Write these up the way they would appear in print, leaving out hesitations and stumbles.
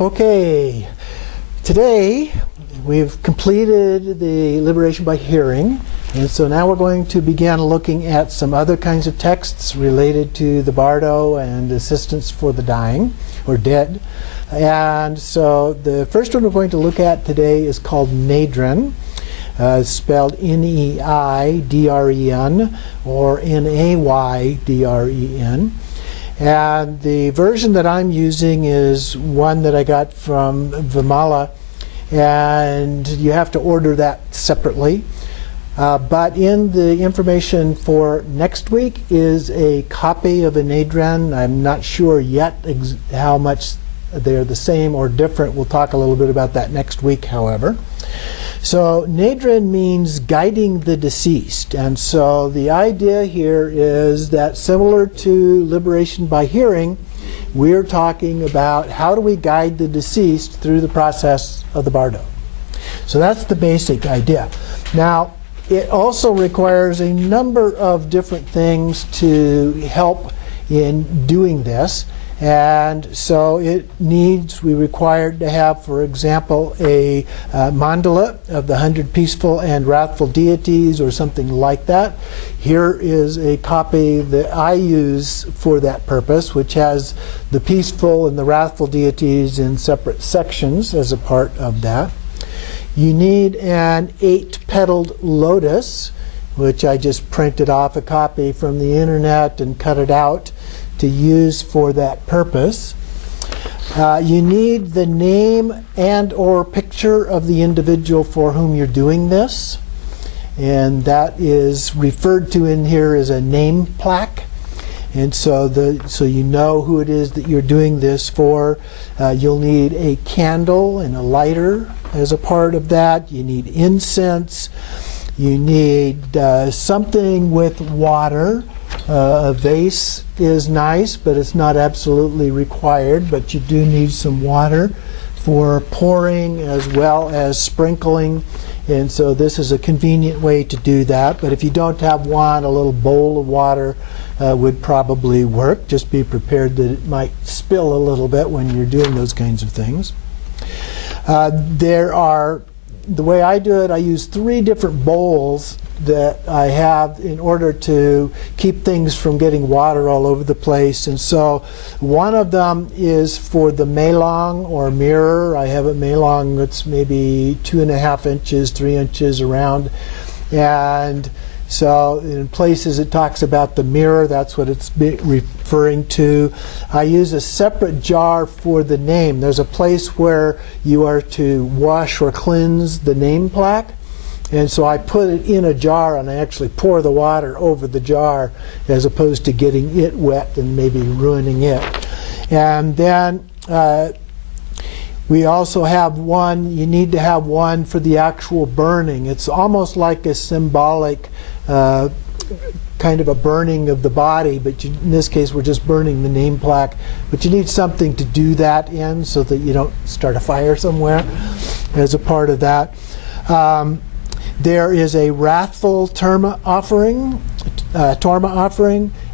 Okay, today we've completed the liberation by hearing, and so now we're going to begin looking at some other kinds of texts related to the bardo and assistance for the dying or dead. And so the first one we're going to look at today is called Nei Dren, spelled Neidren or Naydren. And the version that I'm using is one that I got from Vimala, and you have to order that separately. But in the information for next week is a copy of a Nei Dren. I'm not sure yet how much they're the same or different. We'll talk a little bit about that next week, however. So Nei Dren means guiding the deceased, and so the idea here is that similar to liberation by hearing, we're talking about how do we guide the deceased through the process of the bardo. So that's the basic idea. Now, it also requires a number of different things to help in doing this. And so we required to have, for example, a mandala of the 100 peaceful and wrathful deities or something like that. Here is a copy that I use for that purpose, which has the peaceful and the wrathful deities in separate sections as a part of that. You need an 8-petaled lotus, which I just printed off a copy from the internet and cut it out to use for that purpose. You need the name and or picture of the individual for whom you're doing this, and that is referred to in here as a name plaque. And so you know who it is that you're doing this for. You'll need a candle and a lighter as a part of that. You need incense. You need something with water. A vase is nice, but it's not absolutely required, but you do need some water for pouring as well as sprinkling, and so this is a convenient way to do that. But if you don't have one, a little bowl of water would probably work. Just be prepared that it might spill a little bit when you're doing those kinds of things. The way I do it, I use 3 different bowls that I have in order to keep things from getting water all over the place. And so one of them is for the melong or mirror. I have a melong that's maybe 2.5 inches, 3 inches around. And so in places it talks about the mirror, that's what it's referring to. I use a separate jar for the name. There's a place where you are to wash or cleanse the name plaque. And so I put it in a jar and I actually pour the water over the jar as opposed to getting it wet and maybe ruining it. And then we also have one, you need to have one for the actual burning. It's almost like a symbolic kind of a burning of the body, but in this case we're just burning the name plaque. But you need something to do that in so that you don't start a fire somewhere as a part of that. There is a wrathful torma offering,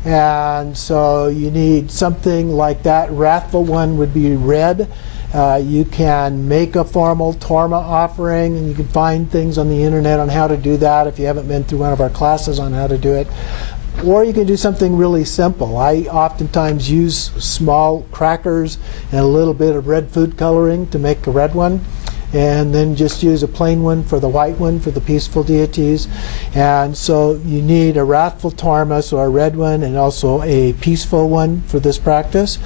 and so you need something like that. Wrathful one would be red. You can make a formal torma offering, and you can find things on the internet on how to do that if you haven't been through one of our classes on how to do it. Or you can do something really simple. I oftentimes use small crackers and a little bit of red food coloring to make a red one, and then just use a plain one for the white one for the peaceful deities. And so you need a wrathful torma, so a red one, and also a peaceful one for this practice.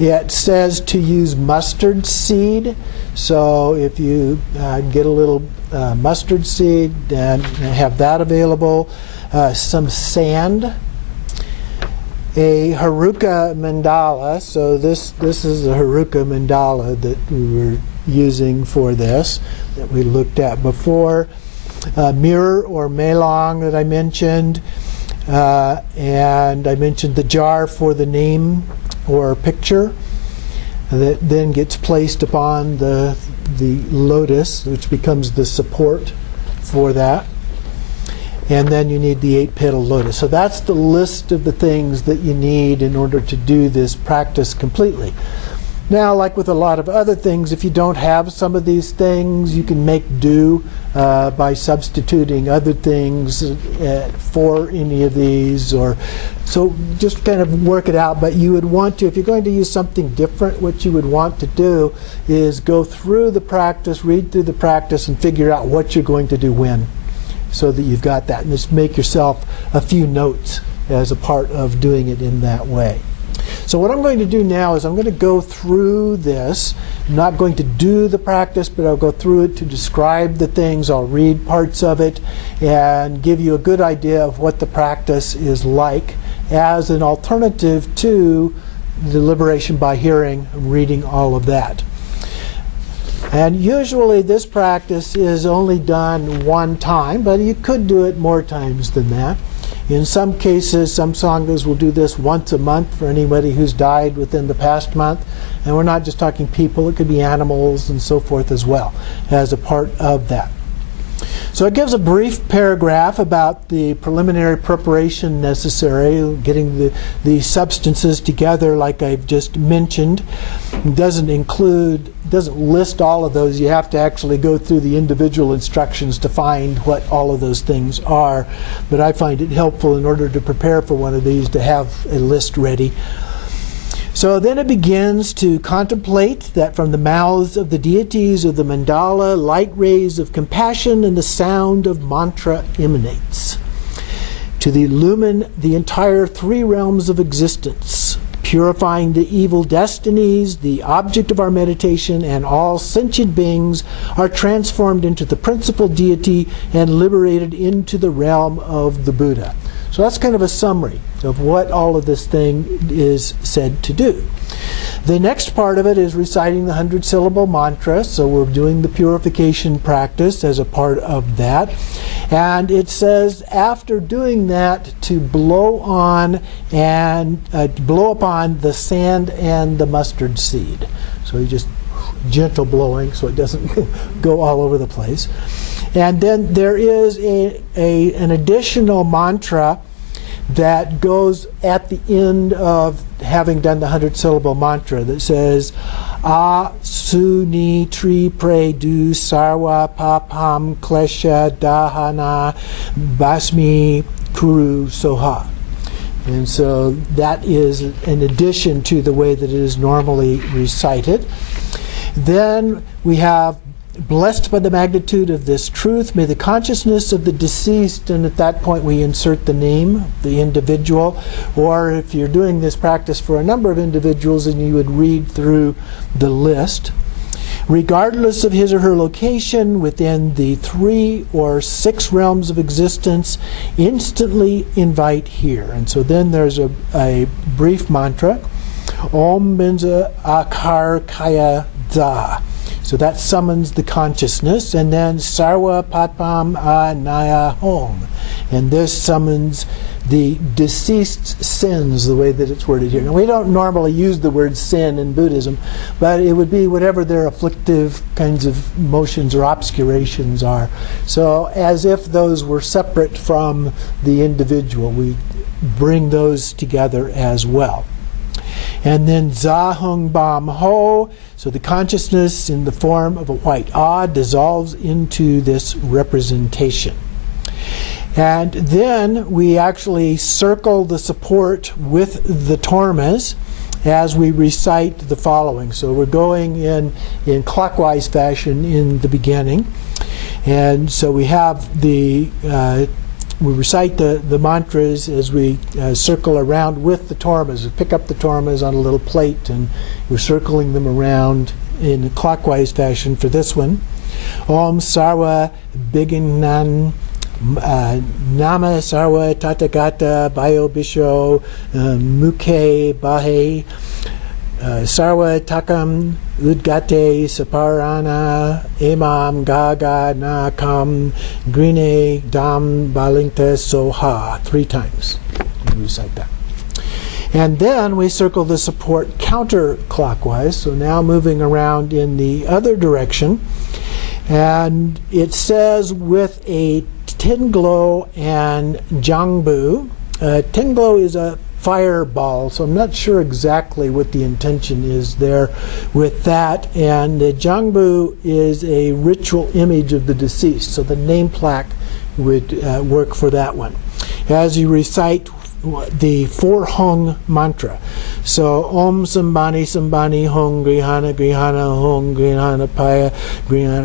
It says to use mustard seed, so if you get a little mustard seed and have that available, some sand, a haruka mandala, so this is a haruka mandala that we were using for this that we looked at before, mirror or melong that I mentioned, and I mentioned the jar for the name or picture that then gets placed upon the lotus, which becomes the support for that. And then you need the 8-petal lotus. So that's the list of the things that you need in order to do this practice completely. Now, like with a lot of other things, if you don't have some of these things, you can make do by substituting other things for any of these, or so just kind of work it out. But you would want to, if you're going to use something different, what you would want to do is go through the practice, read through the practice, and figure out what you're going to do when, so that you've got that. And just make yourself a few notes as a part of doing it in that way. So what I'm going to do now is I'm going to go through this. I'm not going to do the practice, but I'll go through it to describe the things. I'll read parts of it and give you a good idea of what the practice is like as an alternative to the liberation by hearing, reading all of that. And usually this practice is only done one time, but you could do it more times than that. In some cases, some sanghas will do this once a month for anybody who's died within the past month. And we're not just talking people, it could be animals and so forth as well, as a part of that. So it gives a brief paragraph about the preliminary preparation necessary, getting the substances together like I've just mentioned. It doesn't list all of those. You have to actually go through the individual instructions to find what all of those things are. But I find it helpful in order to prepare for one of these to have a list ready. So then it begins to contemplate that from the mouths of the deities of the mandala, light rays of compassion and the sound of mantra emanates to illumine the entire three realms of existence, purifying the evil destinies. The object of our meditation and all sentient beings are transformed into the principal deity and liberated into the realm of the Buddha. So that's kind of a summary of what all of this thing is said to do. The next part of it is reciting the 100-syllable mantra, so we're doing the purification practice as a part of that. And it says after doing that to blow on and blow upon the sand and the mustard seed. So you just gentle blowing so it doesn't go all over the place. And then there is an additional mantra that goes at the end of having done the 100-syllable mantra that says, A su ni tri pre du sarva papam klesha dahana basmi kuru soha. And so that is in addition to the way that it is normally recited. Then we have, blessed by the magnitude of this truth, may the consciousness of the deceased, and at that point we insert the name of the individual, or if you're doing this practice for a number of individuals, then you would read through the list. Regardless of his or her location within the 3 or 6 realms of existence, instantly invite here. And so then there's a brief mantra, Om Benza Akar Kaya Da. So that summons the consciousness, and then Sarva Patpam Anaya Hom. And this summons the deceased's sins, the way that it's worded here. Now, we don't normally use the word sin in Buddhism, but it would be whatever their afflictive kinds of motions or obscurations are. So as if those were separate from the individual, we bring those together as well. And then Zahung Bam Ho, so the consciousness in the form of a white ah dissolves into this representation. And then we actually circle the support with the tormas as we recite the following. So we're going in clockwise fashion in the beginning. And so we have we recite the mantras as we circle around with the tormas. We pick up the tormas on a little plate and we're circling them around in a clockwise fashion for this one. Om Sarva Bignan Nama Sarva Tathagata Bayo Bisho Mukhe Bahe Sarva Takam Udgate Saparana Emam Gaga Na Kam Grine Dam Balingta Soha 3 times. We recite that. And then we circle the support counterclockwise, so now moving around in the other direction. And it says with a Tinglo and Jangbu. Tinglo is a fireball. So I'm not sure exactly what the intention is there with that. And the Jangbu is a ritual image of the deceased. So the name plaque would work for that one. As you recite the 4 Hung mantra. So Om Sambani Sambani Hong Grihana Grihana Hong Grihana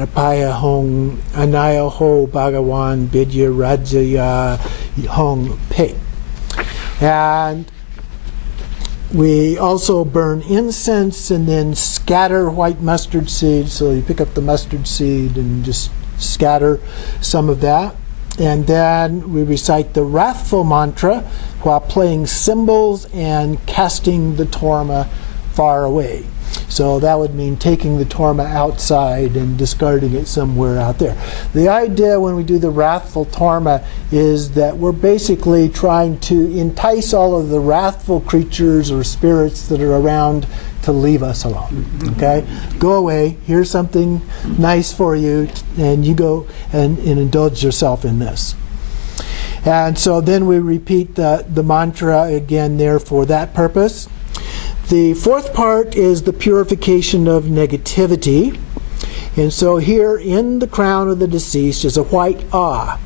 Paya Hong Anaya Ho Bhagawan Bidya Rajaya Hong Pe. And we also burn incense and then scatter white mustard seed. So you pick up the mustard seed and just scatter some of that. And then we recite the wrathful mantra while playing cymbals and casting the torma far away. So that would mean taking the torma outside and discarding it somewhere out there. The idea when we do the wrathful torma is that we're basically trying to entice all of the wrathful creatures or spirits that are around to leave us alone. Okay? Go away. Here's something nice for you, and you go and indulge yourself in this. And so then we repeat the mantra again there for that purpose. The fourth part is the purification of negativity. And so here in the crown of the deceased is a white Ah,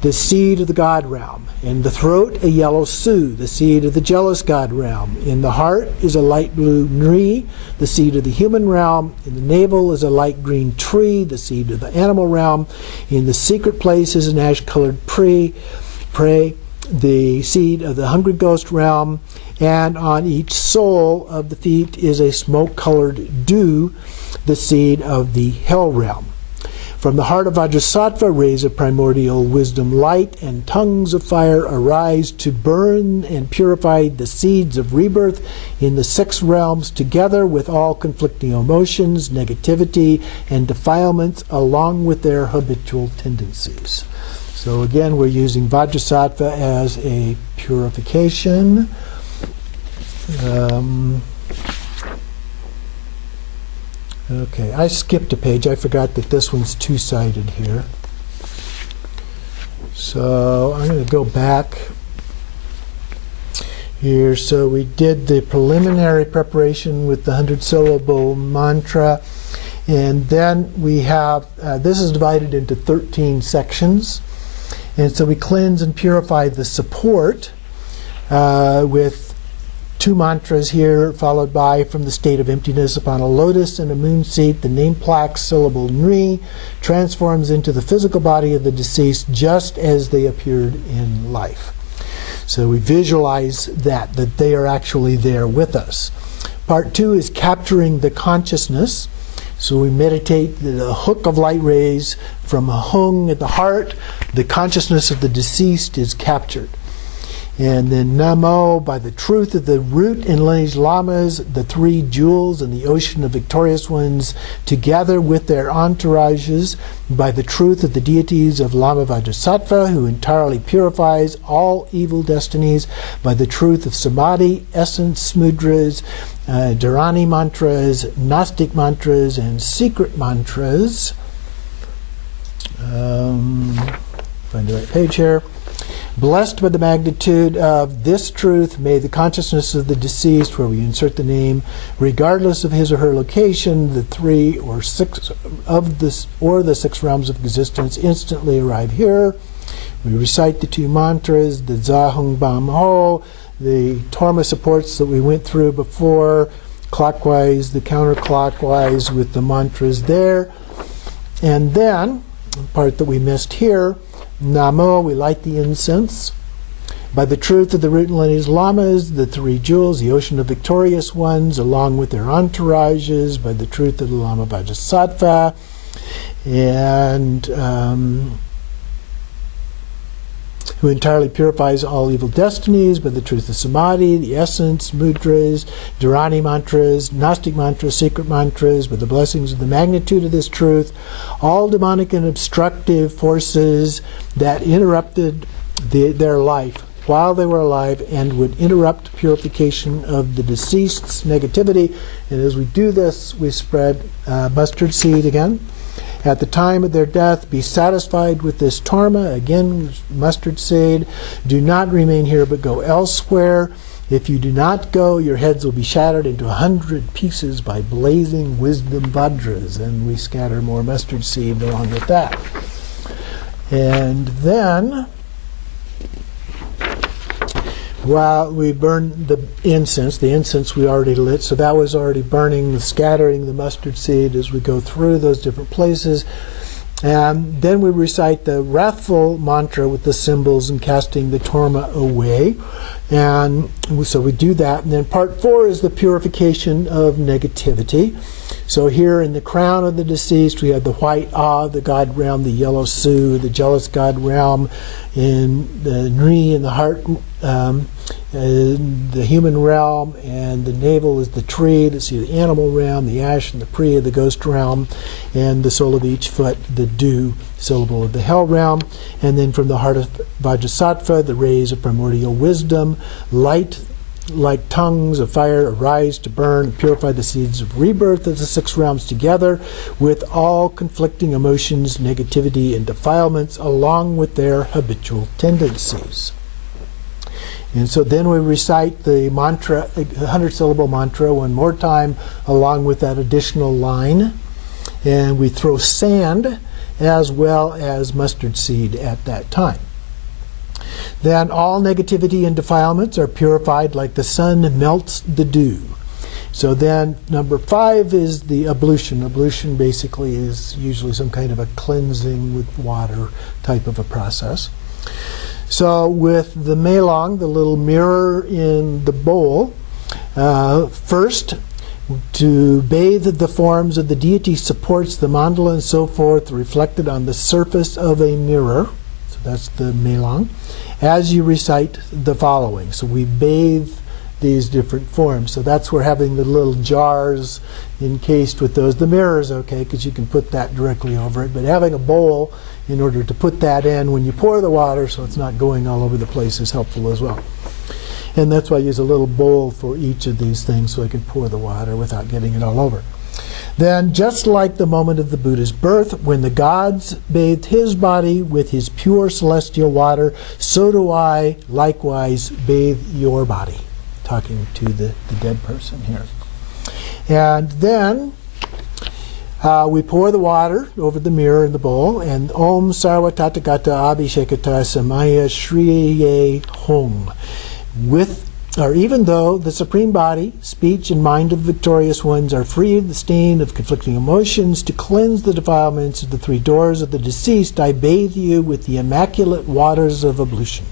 the seed of the God realm. In the throat, a yellow Su, the seed of the jealous God realm. In the heart is a light blue Nri, the seed of the human realm. In the navel is a light green tree, the seed of the animal realm. In the secret place is an ash-colored prey, the seed of the hungry ghost realm. And on each sole of the feet is a smoke-colored dew, the seed of the hell realm. From the heart of Vajrasattva, rays of primordial wisdom light and tongues of fire arise to burn and purify the seeds of rebirth in the 6 realms, together with all conflicting emotions, negativity, and defilements, along with their habitual tendencies. So again, we're using Vajrasattva as a purification. Okay, I skipped a page. I forgot that this one's 2-sided here. So I'm going to go back here. So we did the preliminary preparation with the 100-syllable mantra. And then we have, this is divided into 13 sections. And so we cleanse and purify the support with 2 mantras here, followed by from the state of emptiness upon a lotus and a moon seat, the name plaque syllable Nri transforms into the physical body of the deceased just as they appeared in life. So we visualize that they are actually there with us. Part 2 is capturing the consciousness. So we meditate the hook of light rays from a hung at the heart. The consciousness of the deceased is captured. And then Namo, by the truth of the root and lineage lamas, the 3 jewels and the ocean of victorious ones, together with their entourages, by the truth of the deities of Lama Vajrasattva, who entirely purifies all evil destinies, by the truth of Samadhi, essence mudras, Dharani mantras, Gnostic mantras, and secret mantras. Find the right page here. Blessed by the magnitude of this truth, may the consciousness of the deceased, where we insert the name, regardless of his or her location, the 3 or 6 of this or the 6 realms of existence, instantly arrive here. We recite the 2 mantras, the Zahung Bam Ho, the Torma supports that we went through before, clockwise, the counterclockwise with the mantras there. And then, the part that we missed here, Namo, we light the incense. By the truth of the root and lineage lamas, the 3 jewels, the ocean of victorious ones, along with their entourages, by the truth of the Lama Vajrasattva, and who entirely purifies all evil destinies, by the truth of Samadhi, the essence, mudras, Dharani mantras, Gnostic mantras, secret mantras, by the blessings of the magnitude of this truth, all demonic and obstructive forces that interrupted their life while they were alive and would interrupt purification of the deceased's negativity. And as we do this, we spread mustard seed again. At the time of their death, be satisfied with this torma, again, mustard seed. Do not remain here, but go elsewhere. If you do not go, your heads will be shattered into 100 pieces by blazing wisdom vajras. And we scatter more mustard seed along with that. And then, while we burn the incense we already lit, so that was already burning, scattering the mustard seed as we go through those different places. And then we recite the wrathful mantra with the symbols and casting the torma away. And so we do that. And then part 4 is the purification of negativity. So here in the crown of the deceased, we have the white Ah, the god realm, the yellow Su, the jealous god realm, in the Nri in the heart, the human realm, and the navel is the tree. Let's see, the animal realm, the ash and the Priya, the ghost realm, and the sole of each foot, the Du syllable of the hell realm. And then from the heart of Vajrasattva, the rays of primordial wisdom, light like tongues of fire arise to burn and purify the seeds of rebirth of the 6 realms together with all conflicting emotions, negativity, and defilements along with their habitual tendencies. And so then we recite the mantra, 100-syllable mantra one more time along with that additional line. And we throw sand as well as mustard seed at that time. Then all negativity and defilements are purified like the sun melts the dew. So then number 5 is the ablution. Ablution basically is usually some kind of a cleansing with water type of a process. So with the melong, the little mirror in the bowl, first to bathe the forms of the deity supports the mandala and so forth reflected on the surface of a mirror. So that's the melong. As you recite the following. So we bathe these different forms. So that's where having the little jars encased with those. The mirror is okay because you can put that directly over it. But having a bowl in order to put that in when you pour the water so it's not going all over the place is helpful as well. And that's why I use a little bowl for each of these things so I can pour the water without getting it all over. Then, just like the moment of the Buddha's birth, when the gods bathed his body with his pure celestial water, so do I likewise bathe your body. Talking to the dead person here. And then we pour the water over the mirror in the bowl, and Om Sarva Tathagata Abhishekata Samaya Shriye Hong. Even though the supreme body, speech, and mind of the victorious ones are free of the stain of conflicting emotions, to cleanse the defilements of the 3 doors of the deceased, I bathe you with the immaculate waters of ablution.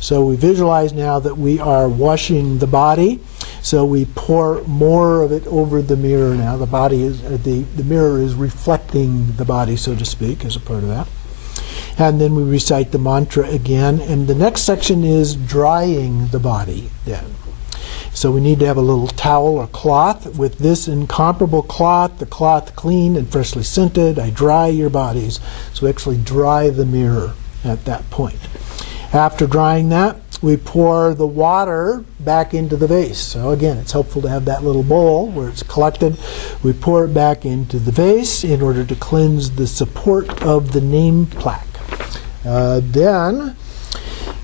So we visualize now that we are washing the body. So we pour more of it over the mirror now. The body is the mirror is reflecting the body, so to speak, as a part of that. And then we recite the mantra again. And the next section is drying the body then. So we need to have a little towel or cloth. With this incomparable cloth, the cloth clean and freshly scented, I dry your bodies. So we actually dry the mirror at that point. After drying that, we pour the water back into the vase. So again, it's helpful to have that little bowl where it's collected. We pour it back into the vase in order to cleanse the support of the name plaque. Then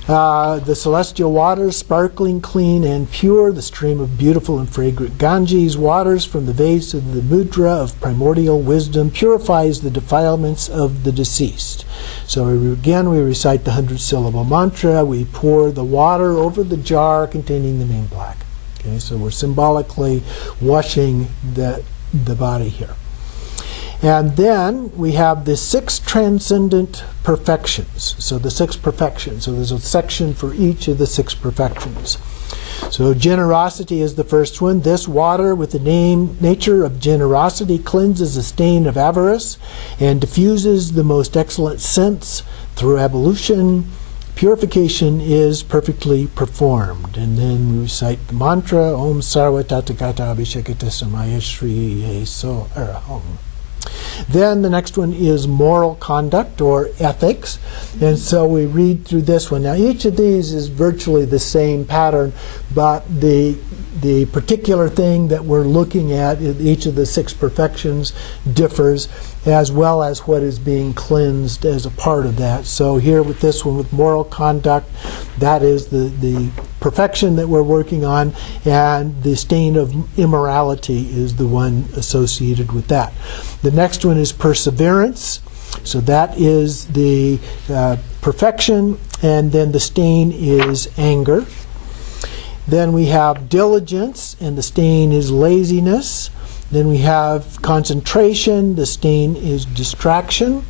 the celestial waters, sparkling, clean, and pure, the stream of beautiful and fragrant Ganges waters from the vase of the mudra of primordial wisdom purifies the defilements of the deceased. So again, we recite the 100-syllable mantra. We pour the water over the jar containing the name plaque. Okay, so we're symbolically washing the body here. And then we have the 6 transcendent perfections. So the 6 perfections. So there's a section for each of the 6 perfections. So generosity is the first one. This water with the nature of generosity cleanses the stain of avarice and diffuses the most excellent scents through ablution. Purification is perfectly performed. And then we recite the mantra, Om Sarva Tathagata Abhishekata Samaya Shri Yeso Araham. Then the next one is moral conduct or ethics. And so we read through this one. Now each of these is virtually the same pattern, but the particular thing that we're looking at in each of the 6 perfections differs, as well as what is being cleansed as a part of that. So here with this one, with moral conduct, that is the perfection that we're working on, and the stain of immorality is the one associated with that. The next one is perseverance. So that is the perfection, and then the stain is anger. Then we have diligence, and the stain is laziness. Then we have concentration, the stain is distraction.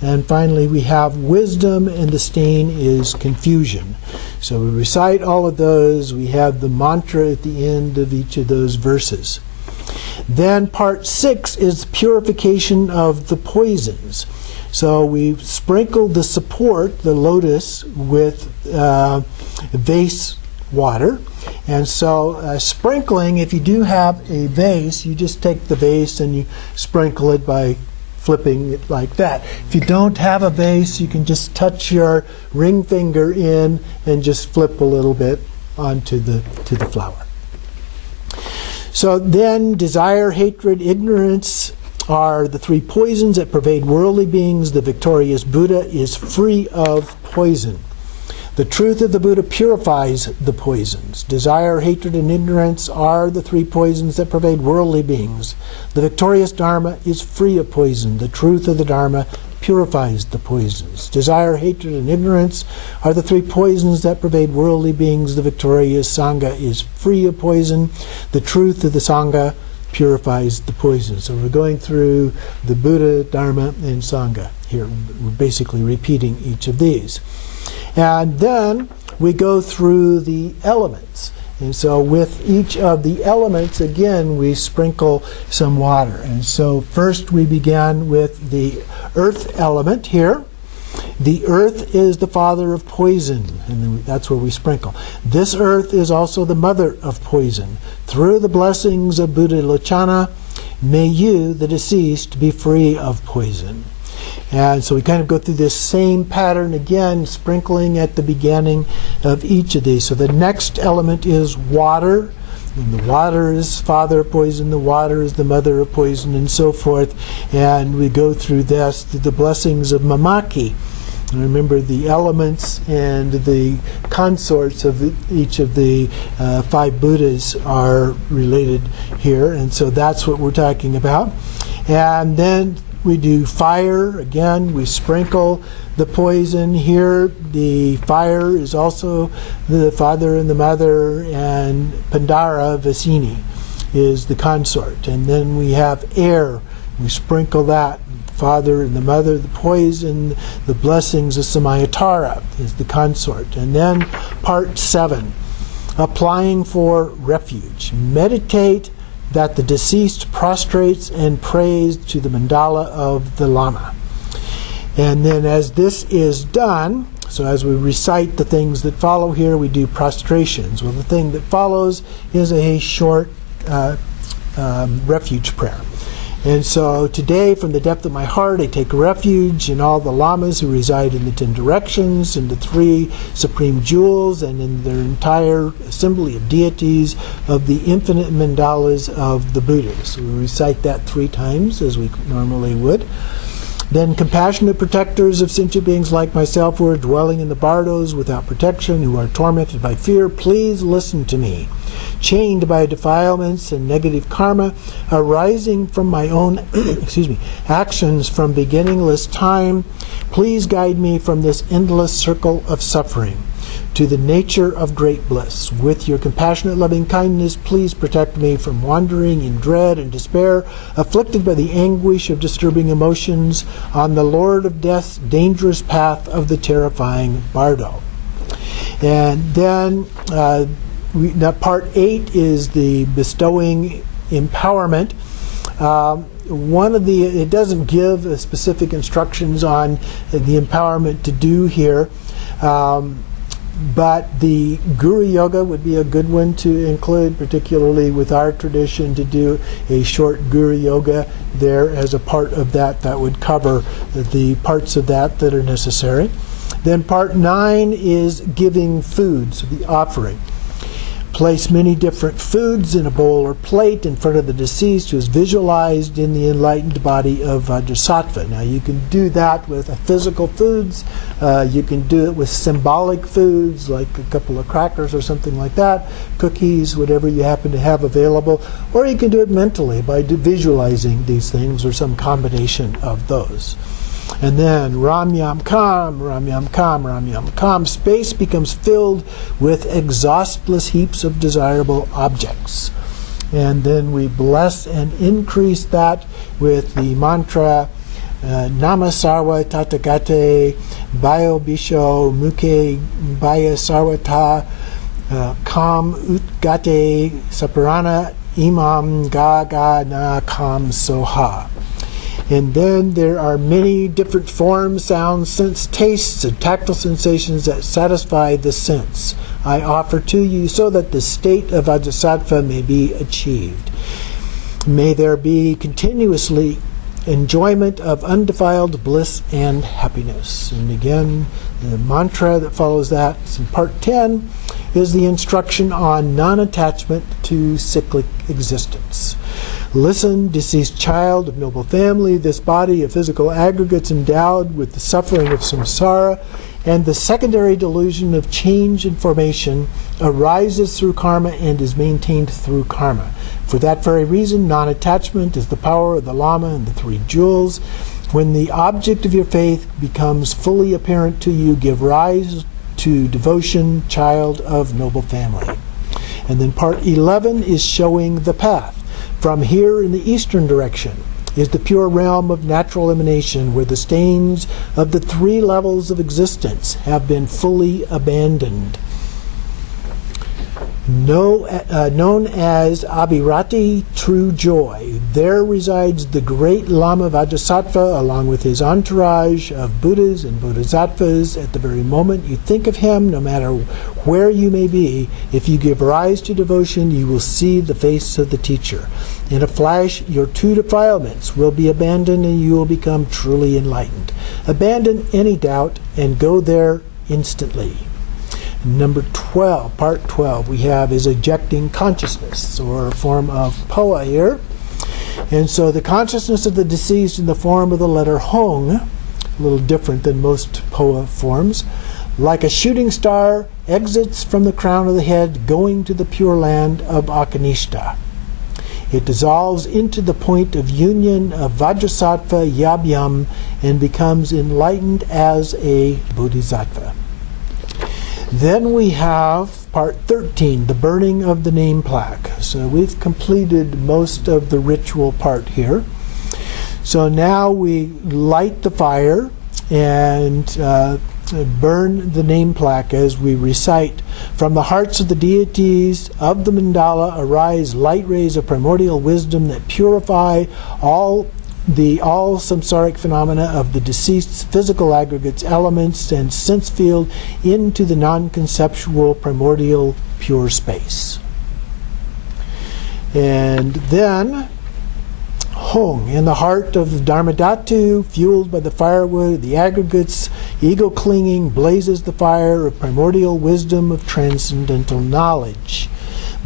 And finally we have wisdom, and the stain is confusion. So we recite all of those. We have the mantra at the end of each of those verses. Then part 6 is purification of the poisons. So we sprinkle the support, the lotus, with vase water. And so sprinkling, if you do have a vase, you just take the vase and you sprinkle it by flipping it like that. If you don't have a vase, you can just touch your ring finger in and just flip a little bit onto the flower. So then desire, hatred, ignorance are the 3 poisons that pervade worldly beings. The victorious Buddha is free of poison. The truth of the Buddha purifies the poisons. Desire, hatred, and ignorance are the 3 poisons that pervade worldly beings. The victorious Dharma is free of poison. The truth of the Dharma purifies the poisons. Desire, hatred, and ignorance are the 3 poisons that pervade worldly beings. The victorious Sangha is free of poison. The truth of the Sangha purifies the poison. So we're going through the Buddha, Dharma, and Sangha here. We're basically repeating each of these. And then we go through the elements. And so with each of the elements, again, we sprinkle some water. And so first we began with the earth element here. The earth is the father of poison, and that's where we sprinkle. This earth is also the mother of poison. Through the blessings of Buddha Lochana, may you, the deceased, be free of poison. And so we kind of go through this same pattern again, sprinkling at the beginning of each of these. So the next element is water. And the water is father of poison, the water is the mother of poison, and so forth. And we go through this, the blessings of Mamaki. And remember, the elements and the consorts of each of the 5 Buddhas are related here. And so that's what we're talking about. And then we do fire. Again, we sprinkle the poison here. The fire is also the father and the mother, and Pandara Vasini is the consort. And then we have air. We sprinkle that. The father and the mother, the poison, the blessings of Samayatara is the consort. And then part 7, applying for refuge. Meditate that the deceased prostrates and prays to the mandala of the Lama. And then as this is done, so as we recite the things that follow here, we do prostrations. Well, the thing that follows is a short refuge prayer. And so today, from the depth of my heart, I take refuge in all the lamas who reside in the 10 directions, in the 3 supreme jewels, and in their entire assembly of deities of the infinite mandalas of the Buddhas. So we recite that 3 times, as we normally would. Then compassionate protectors of sentient beings like myself who are dwelling in the bardos without protection, who are tormented by fear, please listen to me. Chained by defilements and negative karma arising from my own actions from beginningless time, please guide me from this endless circle of suffering to the nature of great bliss. With your compassionate loving kindness, please protect me from wandering in dread and despair, afflicted by the anguish of disturbing emotions on the Lord of Death's dangerous path of the terrifying bardo. And then now part 8 is the bestowing empowerment. It doesn't give specific instructions on the empowerment to do here, but the Guru Yoga would be a good one to include, particularly with our tradition, to do a short Guru Yoga there as a part of that. That would cover the parts of that are necessary. Then part 9 is giving food, so the offering. Place many different foods in a bowl or plate in front of the deceased who is visualized in the enlightened body of Vajrasattva. Now you can do that with physical foods. You can do it with symbolic foods like a couple of crackers or something like that, cookies, whatever you happen to have available. Or you can do it mentally by visualizing these things or some combination of those. And then Ram Yam Kam, Ram Yam Kam, Ram Yam Kam. Space becomes filled with exhaustless heaps of desirable objects. And then we bless and increase that with the mantra Nama Sarva Tathagate Bayo Bisho Mukhe Baya Sarvata Kam Utgate Saparana Imam Ga Ga Na Kam Soha. And then there are many different forms, sounds, scents, tastes, and tactile sensations that satisfy the sense I offer to you so that the state of Vajrasattva may be achieved. May there be continuously enjoyment of undefiled bliss and happiness. And again, the mantra that follows that in part 10 is the instruction on non-attachment to cyclic existence. Listen, deceased child of noble family, this body of physical aggregates endowed with the suffering of samsara and the secondary delusion of change and formation arises through karma and is maintained through karma. For that very reason, non-attachment is the power of the Lama and the three jewels. When the object of your faith becomes fully apparent to you, give rise to devotion, child of noble family. And then part 11 is showing the path. From here in the eastern direction is the pure realm of natural emanation, where the stains of the three levels of existence have been fully abandoned. Known as Abhirati, true joy. There resides the great Lama Vajrasattva along with his entourage of Buddhas and Bodhisattvas. At the very moment you think of him, no matter where you may be, if you give rise to devotion, you will see the face of the teacher. In a flash, your two defilements will be abandoned and you will become truly enlightened. Abandon any doubt and go there instantly. Number 12, part 12, we have is ejecting consciousness, or a form of poa here. And so the consciousness of the deceased in the form of the letter Hong, a little different than most poa forms, like a shooting star, exits from the crown of the head, going to the pure land of Akanishta. It dissolves into the point of union of Vajrasattva Yabhyam and becomes enlightened as a Bodhisattva. Then we have part 13, the burning of the name plaque. So we've completed most of the ritual part here. So now we light the fire and burn the name plaque as we recite, from the hearts of the deities of the mandala arise light rays of primordial wisdom that purify all samsaric phenomena of the deceased's physical aggregates, elements, and sense field into the non-conceptual primordial pure space. And then Hong, in the heart of Dharmadhatu, fueled by the firewood, the aggregates, ego clinging, blazes the fire of primordial wisdom of transcendental knowledge.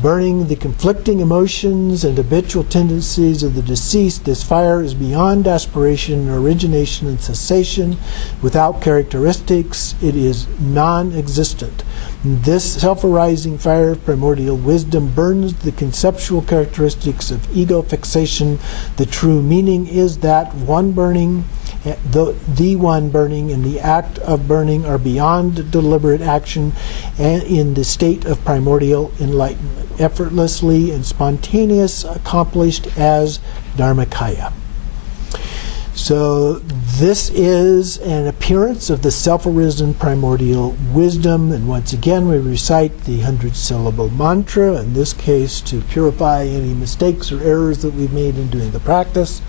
Burning the conflicting emotions and habitual tendencies of the deceased, this fire is beyond aspiration, origination, and cessation. Without characteristics, it is non-existent. This self-arising fire of primordial wisdom burns the conceptual characteristics of ego fixation. The true meaning is that one burning, the one burning and the act of burning are beyond deliberate action and in the state of primordial enlightenment, effortlessly and spontaneous, accomplished as Dharmakaya. So this is an appearance of the self-arisen primordial wisdom, and once again we recite the 100-syllable mantra, in this case to purify any mistakes or errors that we've made in doing the practice,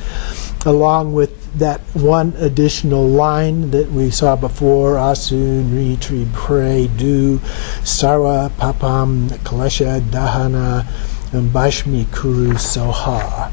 along with that one additional line that we saw before, Asu, Nri, Tri, Pray, Do, Sarva, Papam, Kalesha, Dahana, and Bashmi, Kuru, Soha.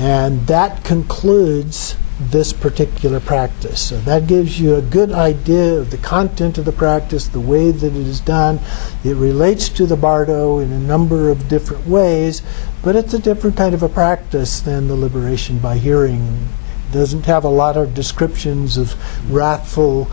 And that concludes this particular practice. So that gives you a good idea of the content of the practice, the way that it is done. It relates to the bardo in a number of different ways, but it's a different kind of a practice than the liberation by hearing. It doesn't have a lot of descriptions of wrathful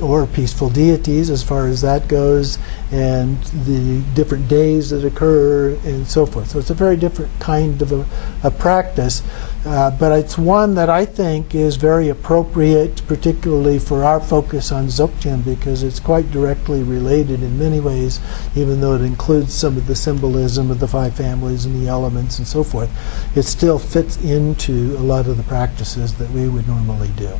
or peaceful deities as far as that goes, and the different days that occur and so forth. So it's a very different kind of a practice. But it's one that I think is very appropriate, particularly for our focus on Dzogchen, because it's quite directly related in many ways, even though it includes some of the symbolism of the five families and the elements and so forth. It still fits into a lot of the practices that we would normally do.